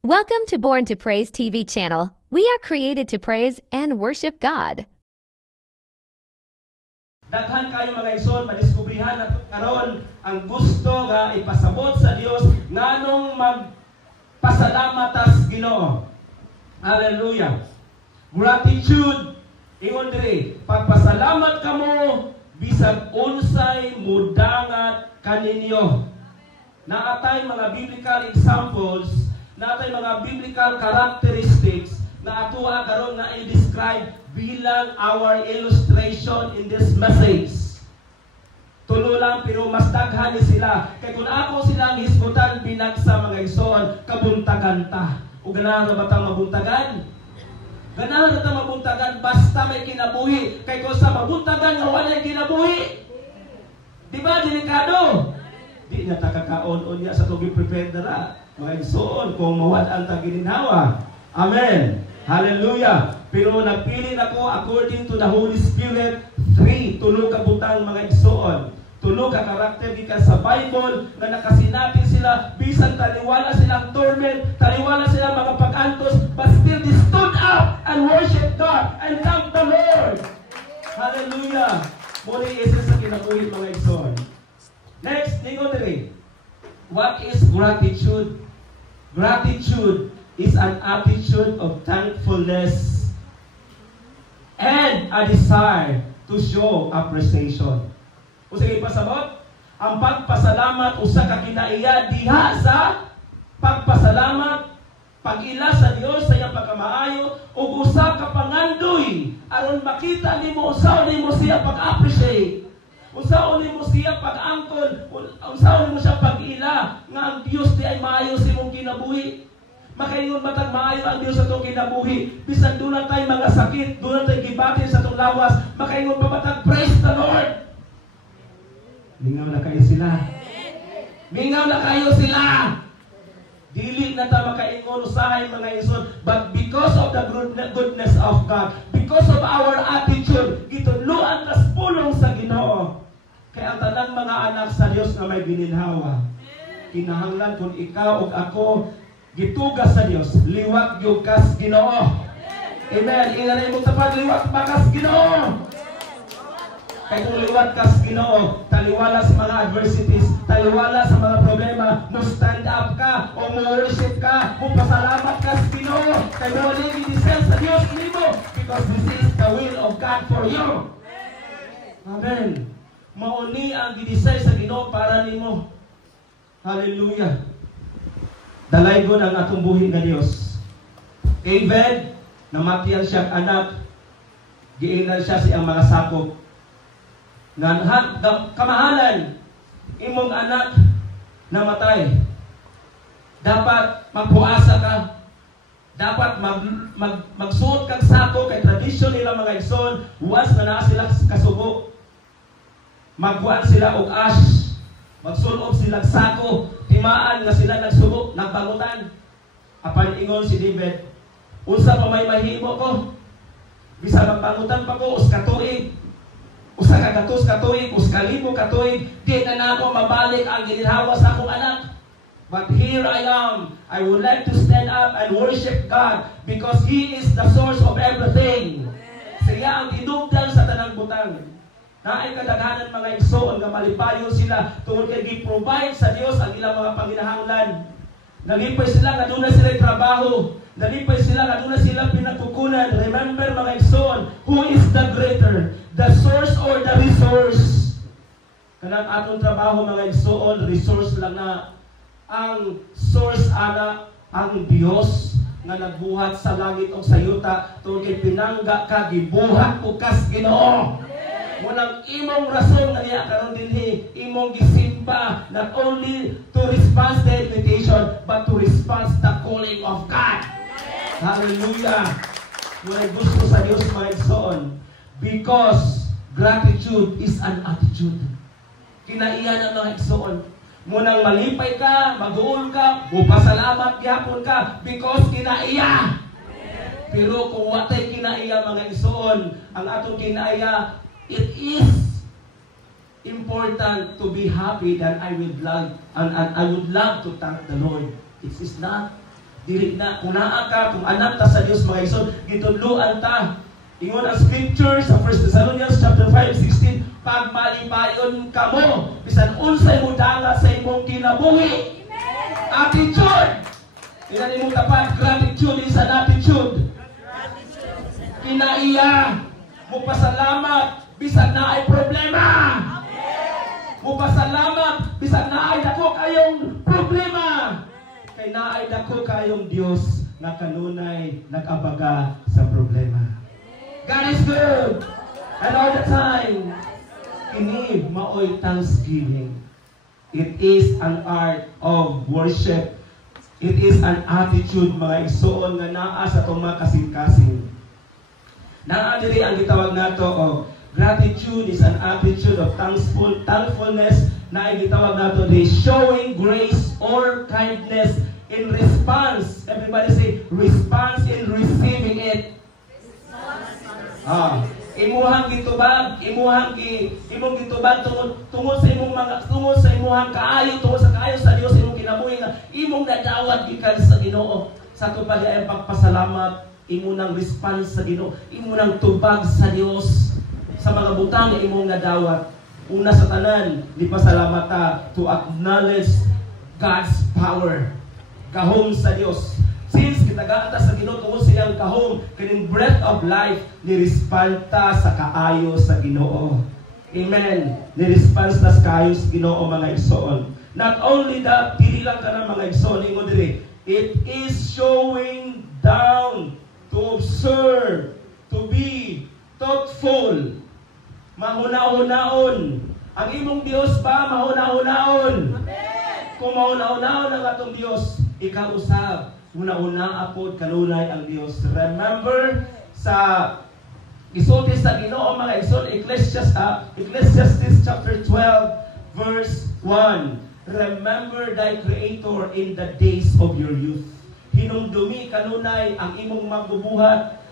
Welcome to Born to Praise TV channel. We are created to praise and worship God. Daghan kayo mga igsoon, madiskubrihan nato karon ang gusto nga ipasabot sa Dios nganong magpasalamat tas Ginoo. Hallelujah. Gratitude ingon diri, pagpasalamat kamo bisag unsay mudangat kaninyo. Naatay mga biblical examples, naatay mga biblical characteristics na atuha karon nga i-describe bilang our illustration in this message. Tulo lang pero mas daghan ni sila. Kay kung ako silang hisgutan binag sa mga igsoon, kabuntagan ta. O ganahan na batang mabuntagan? Ganahan na ta mabuntagan basta may kinabuhi. Kay kung sa mabuntagan nga wala kinabuhi. Di ba delikado? Di na ta kakaon o niya sa tubig prepared na mga igsoon kung mawad ang tagininhawa. Amen. Hallelujah. Pero nagpili ako according to the Holy Spirit, 3, tulo ka butang mga igsoon. Tulo ka karakter gikan sa Bible na nakasinabi sila, bisan taliwala silang torment, taliwala silang mga pag-antos, but still they stood up and worship God and thank the Lord. Hallelujah. Muna isa sa kinabuhi mga igsoon. Next, ningo diri. What is gratitude? Gratitude is an attitude of thankfulness and a desire to show appreciation. O sige, pasabot, ang pagpasalamat usa ka kinaiya diha sa pagpasalamat, pag-ila sa Dios sa iyang pagkamaayo ug usa ka pangandoy aron makita nimo usaw nimo siya pag-appreciate. Usaw nimo siya pag-angkon, usaw nimo siya pag-ila nga ang Dios di ay maayo sa imong kinabuhi. Makaingon matag maayo ang Dios sa itong kinabuhi. Bisan doon tayo mga sakit, doon tayo gibatin sa itong lawas, makaingon pa matag, praise the Lord! Mingaw na kayo sila. Mingaw na kayo sila! Dili na tayo makaingon usahay mga ison, but because of the goodness of God, because of our attitude, gitudloan tas pulong sa Ginoo. Kaya ang tanang mga anak sa Dios na may gininhawa, kinahanglan kung ikaw ug ako gitugas sa Dios, liwat gyud kas Ginoo. Amen. Inganay mo tapat, liwat bakas Ginoo. Kay kung liwat kas Ginoo, taliwala sa mga adversities, taliwala sa mga problema, mo stand up ka o mo worship ka, mo pasalamat kas Ginoo. Kay mo lagi disel sa Dios nimo because this is the will of God for you. Amen. Mauni ang gidesire sa Ginoo para nimo. Hallelujah. Dalaygon ang atong buhi nga Dios. David, namatian siya anak, giingnan siya siyang mga sakop. Nga kamahalan, imong anak namatay. Dapat magpuasa ka. Dapat magsuot kang sako kay tradisyon nila mga igsoon, once na naa sila kasubo. Magkuan sila og ash. Magsulob silang sako, timaan nga sila nagsubo, nagbangutan. Apan ingon si David, unsa pa may mahimo ko? Bisa magbangutan pa ko, uska tuig, usa ka gatos ka tuig, uska libo ka tuig, di na nako mabalik ang gininhawa sa akong anak. But here I am. I would like to stand up and worship God because He is the source of everything. Siya ang idugdan sa tanang butang. Naay kadaghanan mga igsoon nga malipayon sila tungod kay gi-provide sa Dios ang ilang mga panginahanglan. Nalipay sila nga doon sila trabaho. Nalipay sila nga doon sila pinagkukunan. Remember mga igsoon, who is the greater? The source or the resource? Kanang atong trabaho mga igsoon, resource lang na. Ang source ana ang Dios nga nagbuhat sa langit o sa yuta tungod kay pinangga ka gibuhat o kas Ginoo. Munang imong rason na niya karon dinhi, imong gisimba not only to respond the invitation but to respond the calling of God. Hallelujah. Munang gusto sa Dios mga igsoon because gratitude is an attitude. Kinaiya na mga igsoon. Munang malipay ka, mag-uul ka, mupasalamat gyapon ka because kinaiya. Pero kung watay kinaiya mga igsoon, ang atong kinaiya, it is important to be happy that I would love and I would love to thank the Lord. It is not. Dili na kung naa ka, kung anak ta sa Dios mga igsoon, gitudloan ta. Ingon ang scripture sa 1 Thessalonians chapter 5:16, pag malipayon ka mo, bisan unsay mo dala sa imong kinabuhi. Attitude. Ina nimo tapat, gratitude is an attitude. Kinaiya, mo pasalamat bisan na ay problema. Mo pasalamat bisan na ay dako kayong problema. Kay na ay dako kayong Dios na kanunay nakabaga sa problema. God is good. And all the time, kini maoy thanksgiving. It is an art of worship. It is an attitude, mga igsoon, nga naa sa itong mga kasing-kasing. Naa diri ang gitawag nato of gratitude is an attitude of thankfulness na gitawag nato di showing grace or kindness in response. Everybody say, response in receiving it. Imuhang gitubag, imong gitubag tungod sa imuhang kaayo, tungod sa kaayo sa Dios imong kinabuhi nga imong nadawat gikan sa Ginoo. Sa to pa ay pagpasalamat, imo nang response sa Ginoo, imo nang tubag sa Dios sa mga butang imong nadawat. Una sa tanan, di pasalamat ta to acknowledge God's power. Gahom sa Dios. Since kitagaata sa Ginoo tungod sa iyang kahom, kining breath of life, ni-respond ta sa kaayo sa Ginoo. Amen. Ni-respond ta sa kaayo sa Ginoo, mga igsoon. Not only that, dili lang ka na mga igsoon, ingon diri, it is showing down to observe, to be thoughtful, mahuna-hunaon. Ang imong Dios ba mahuna-hunaon? Amen. Kung mahuna-hunaon ang atong Dios, ikaw usab. Una-una apod kanunay ang Dios. Remember sa gisulti sa Ginoo mga igsoon, Ecclesiastes chapter 12 verse 1. Remember thy Creator in the days of your youth. Hinumdumi kanunay ang imong magbubuhat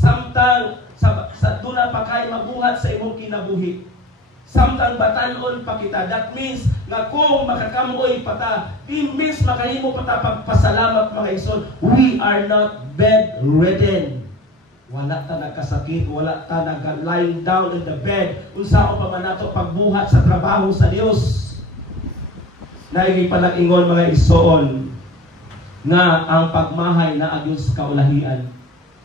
samtang sa duna pa kay mabuhat sa imong kinabuhi. Samtang batanon pa kita. That means nga kung makakamuoy pata, it means makahimo pata pagpasalamat mga igsoon. We are not bedridden. Wala ta nagkasakit, wala ta lying down in the bed. Unsaon pa man nato pagbuhat sa trabaho sa Dios. Naigi palagingon mga igsoon nga ang pagmahay na agyon sa kaulahian.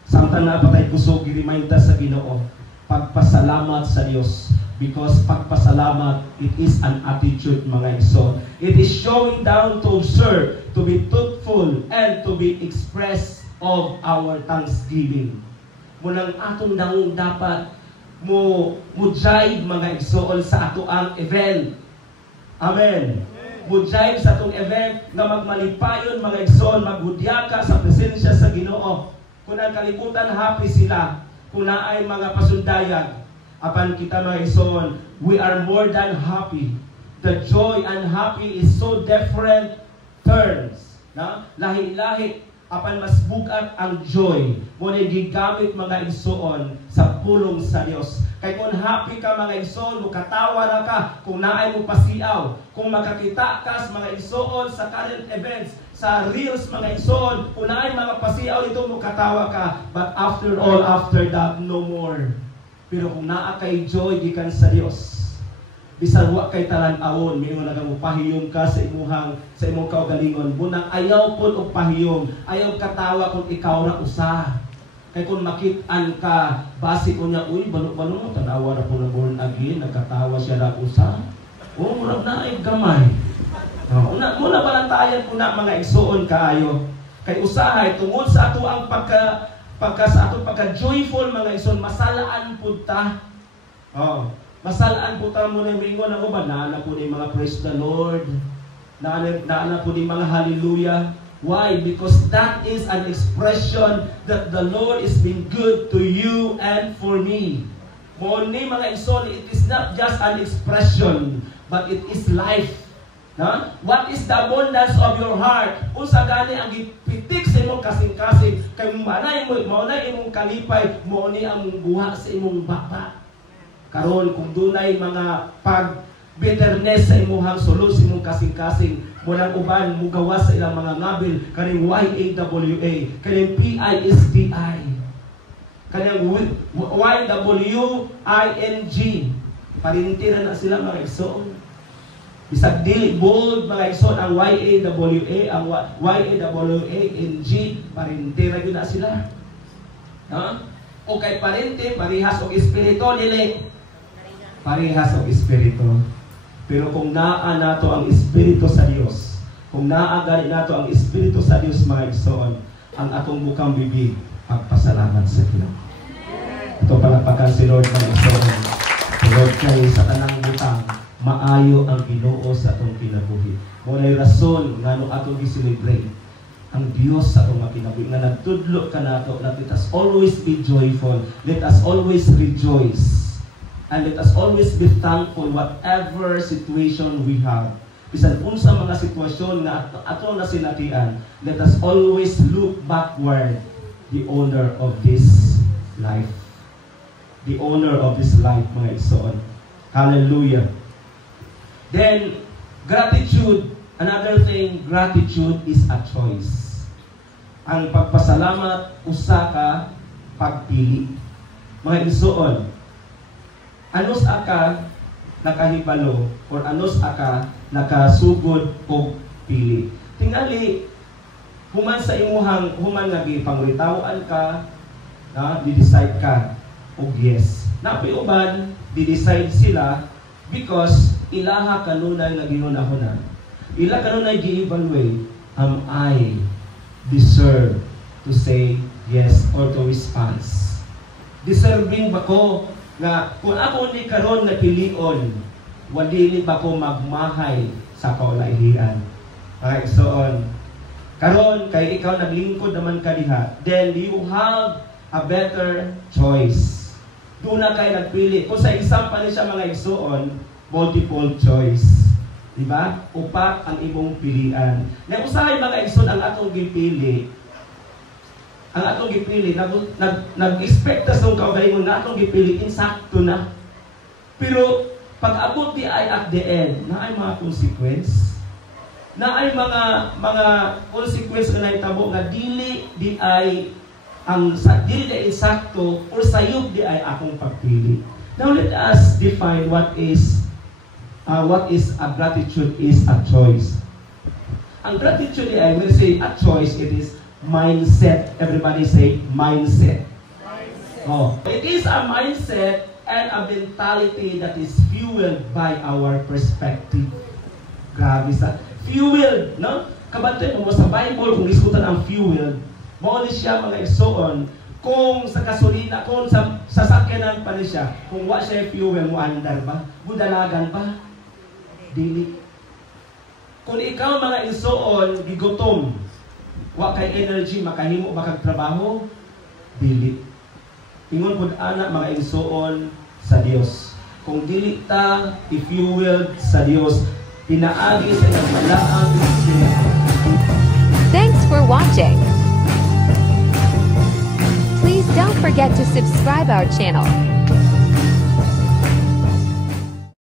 Samtang napatay kusog gi-remind ta sa Ginoo, pagpasalamat sa Dios. Because pagpasalamat, it is an attitude, mga igsoon. It is showing down to observe, to be truthful, and to be express of our thanksgiving. Munang atong daong dapat mo jive, mga igsoon, sa ato ang event. Amen. Mo jive sa atong event na magmalipayon, mga igsoon, maghudya ka sa presensya sa Ginoo. Kung ang kalibutan, happy sila. Kung naay mga pasundayag, apan kita mga igsoon, we are more than happy. The joy and happy is so different terms. Na? Lahi-lahi, apan mas bugat ang joy. Muna gigamit mga igsoon sa pulong sa Dios. Kay kung happy ka mga igsoon, mukatawa na ka, kung naay mo pasiaw, kung makakita ka sa mga igsoon sa current events, sa reels mga igsoon, kung naay mga pasiaw dito, mukatawa ka. But after all, after that, no more. Pero kung naa kay joy gikan sa Dios, bisan wa kay talan-awon, mingon nga mo pahiyom ka sa imong kaugalingon, bunang ayaw pud og pahiyom, ayaw katawa kung ikaw ra usa. Kay kung makit-an ka, basi ko niya, uy, balo-balo mo tanawa ra po na born again, nagkatawa siya ra usa. O murag na ay gamay. Muna balantayan ko na mga igsoon kaayo. Kay usahay tungod sa ato ang sa atong pagka-joyful mga igsoon, masalaan pud ta. Masalaan pud ta mo na mingon ako ba na po ni mga praise the Lord. Na po ni mga hallelujah. Why? Because that is an expression that the Lord is being good to you and for me. Mo ni mga igsoon, it is not just an expression, but it is life. Na? What is the abundance of your heart? Unsa gani ang gipitik sa imong kasing-kasing, kay maunay imong kalipay, mo ni ang buha sa imong baba. Karon kung dunay mga bitterness sa imong sulod sa imong kasing-kasing, Mulang uban, mugawas sa ilang mga ngabil, kaning YAWA, kaning PISDI, kaning YWING, parintira na sila mga igsoon. Bisag dili bold mga igsoon ang YAWA, ang YAWANG, parintira yun na sila. O kay parente, parihas o espiritu nila. Parihas o espiritu. Pero kung naa nato ang espiritu sa Dios, kung naa gani nato ang espiritu sa Dios mga igsoon, ang atong bukang bibig pagpasalamat sa Ginoo. Ito palakpakan si Lord mga igsoon. Lord kay sa tanang butang, maayo ang Ginoo sa atong kinabuhi. Muna'y rason ngano atong gi-celebrate ang Dios sa atong kinabuhi nga nagtudlo ka nato. Let us always be joyful. Let us always rejoice. And let us always be thankful whatever situation we have. Bisan unsa mga sitwasyon na ato na sinatian, let us always look backward, the owner of this life. The owner of this life, mga igsoon. Hallelujah. Then, gratitude. Another thing, gratitude is a choice. Ang pagpasalamat, usa ka pagpili. Mga igsoon, anos aka nakahibalo or anos aka nakasugod og pili. Tingali human sa imuhang human nga gipangritawan ka, di-decide ka og yes. Napoy uban di-decide sila because ilaha kanunay nga ginunahuna. Ila kanunay gi-evaluate, am I deserve to say yes or to respond? Deserving ba ko nga kung ako ni karon nga pilion, wadili ba ko magmahay sa kaulahian? Mga igsoon, karon kay ikaw naglingkod naman ka diha, then you have a better choice. Doon na kay nagpili. Kung sa example ni siya mga igsoon, multiple choice. Diba? Upat ang imong pilian. Na usahay mga igsoon ang atong gipili, nag-expect tas nung kaugalingon na atong gipiliin, sakto na. Pero, pag abot di ay at the end, na ay mga consequence. Na ay mga consequence na naitabo nga dili di ay sakto or sayop di ay akong pagpili. Now, let us define what is a gratitude is a choice. Ang gratitude di ay, when we say a choice, it is mindset. Everybody say mindset. Oh, it is a mindset and a mentality that is fueled by our perspective. Grabe sa fueled, no? Kabante mo sa Bible kung iskutan ang fueled, mao ni siya mga igsoon kung sa gasolina, kung sa sasakyanan pa ni siya, kung wa siya fuel mo andar ba? Budalagan ba? Dili. Kung ikaw mga igsoon gigutom, wa kay energy, makahimo ba kag trabaho? Dili. Ingon pud ana mga igsoon sa Dios. Kung dili ta i-fueled sa Dios, pinaagi sa malaang Thanks for watching. Please don't forget to subscribe our channel.